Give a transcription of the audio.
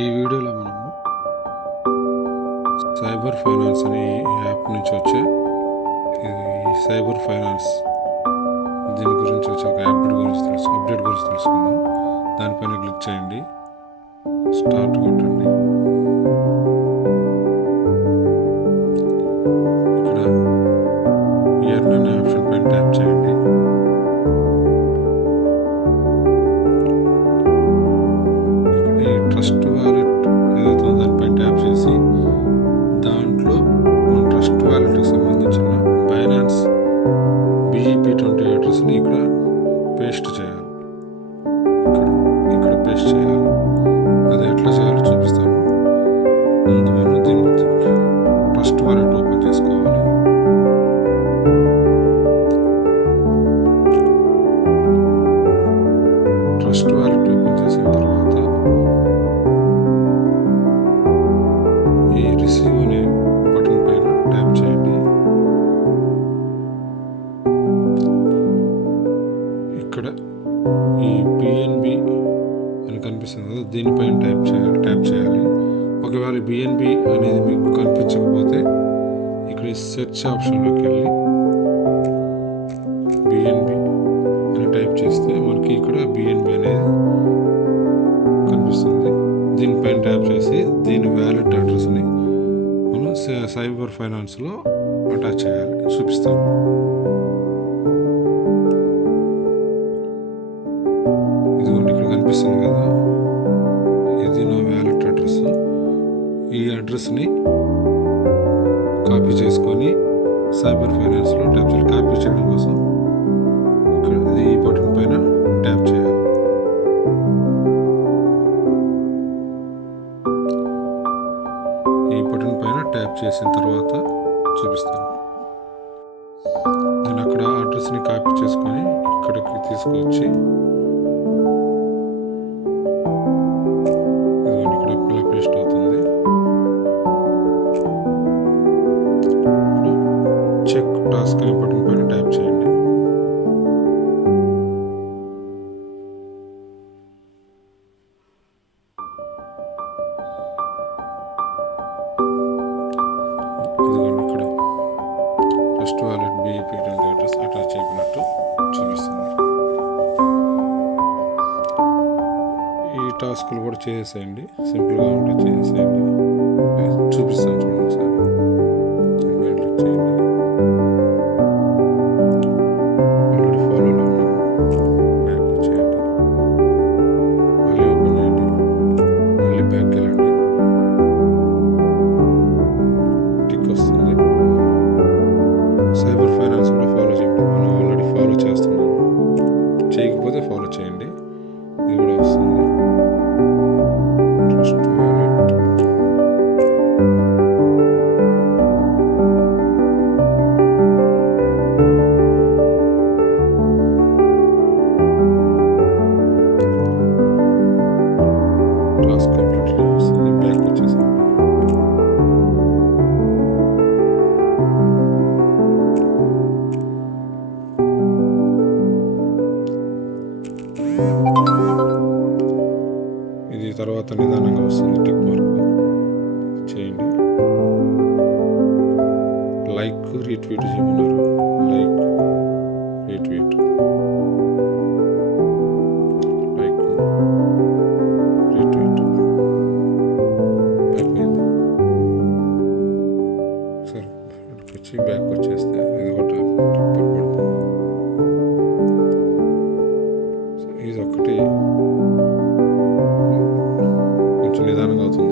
ఈ వీడియోలో మనము సైబర్ ఫైనాన్స్ అనే యాప్ నుంచి వచ్చే ఈ సైబర్ ఫైనాన్స్ దీని గురించి వచ్చే ఒక అప్డేట్ గురించి తెలుసుకుందాం. దానిపైన క్లిక్ చేయండి, స్టార్ట్ కొట్టండి. ఇక్కడ ఎర్న్ అనే ఆప్షన్ పైన ట్యాప్ చేయండి. ఇక్కడ ఈ ట్రస్ట్ వాలెట్ ఏదైతే ఉందో దానిపైన ట్యాప్ చేసి దాంట్లో మన ట్రస్ట్ వాలెట్కి సంబంధించిన బైనాన్స్ BEP20 అడ్రస్ని ఇక్కడ పేస్ట్ చేయాలి. ఇక్కడ పేస్ట్ చేయాలి. అది ఎట్లా చేయాలో చూపిస్తాను. ముందు మనం దీన్ని ట్రస్ట్ వాలెట్ ఓపెన్ చేసుకోవాలి. ట్రస్ట్ వాలెట్ ఓపెన్ చేసిన తర్వాత ఈ రిసీవ్ అనే బటన్ పైన ట్యాప్ చేయండి. ఇక్కడ ఈ BNB అని కనిపిస్తుంది కదా, దీనిపైన ట్యాప్ చేయాలి. ఒకవేళ BNB అనేది మీకు కనిపించకపోతే ఇక్కడ సెర్చ్ ఆప్షన్లోకి వెళ్ళి BNB అని టైప్ చేస్తే మనకి ఇక్కడ BNB అనేది కనిపిస్తుంది. దీనిపైన ట్యాప్ చేసి దీని వ్యాలెట్ అడ్రస్ని మనం సైబర్ ఫైనాన్స్లో అటాచ్ చేయాలి. చూపిస్తాము. ఇదిగోండి, ఇక్కడ కనిపిస్తుంది కదా, ఇది నా వ్యాలెట్ అడ్రస్. ఈ అడ్రస్ని కాపీ చేసుకొని సైబర్ ఫైనాన్స్లో ట్యాప్ చేయాలి. కాపీ చేయడం కోసం ఇక్కడ ఈ బటన్ పైన ట్యాప్ చేయాలి. ఈ బటన్ పైన ట్యాప్ చేసిన తర్వాత చూపిస్తాను. నేను అక్కడ అడ్రస్ని కాపీ చేసుకొని ఇక్కడికి తీసుకొచ్చి ఇక్కడ పేస్ట్ అవుతుంది. ఇప్పుడు చెక్ టాస్క్ అనే బటన్ పైన ట్యాప్ చేయండి. ఇదిగోండి, ఇక్కడ trust wallet BEP20 address attach అయిపోయినట్టు చూపిస్తుంది. ఈ టాస్క్లు కూడా చేసేయండి, సింపుల్గా ఉంటే చేసేయండి. చూపిస్తాను చూడండి ఒకసారి. క్లిక్ చేయండి. ఆల్రెడీ ఫాలోలో ఉన్నాను. బ్యాక్ వచ్చేయండి, మళ్ళీ ఓపెన్ చేయండి, మళ్ళీ బ్యాక్ వెళ్ళండి. టిక్ వస్తుంది. సైబర్ ఫైనాన్స్ కూడా ఫాలో చేయండి. మనం ఆల్రెడీ ఫాలో చేస్తున్నాము. చేయకపోతే ఫాలో చేయండి. ఇది కూడా వస్తుంది. ట్రస్ట్ వాలెట్ టాస్క్ కంప్లీట్ వస్తుంది. బ్యాక్ వచ్చేసింది. ఇది తర్వాత నిదానంగా వస్తుంది. టిక్ మార్క్ చేయండి. లైక్ రీట్వీట్ చేయమన్నారు. Like retweet like retweet back అయింది. సరే, వచ్చి బ్యాక్ వచ్చేస్తే ఇది ఒకటి పడుతుంది. ఇది ఒకటి కొంచెం నిదానంగా అవుతుంది.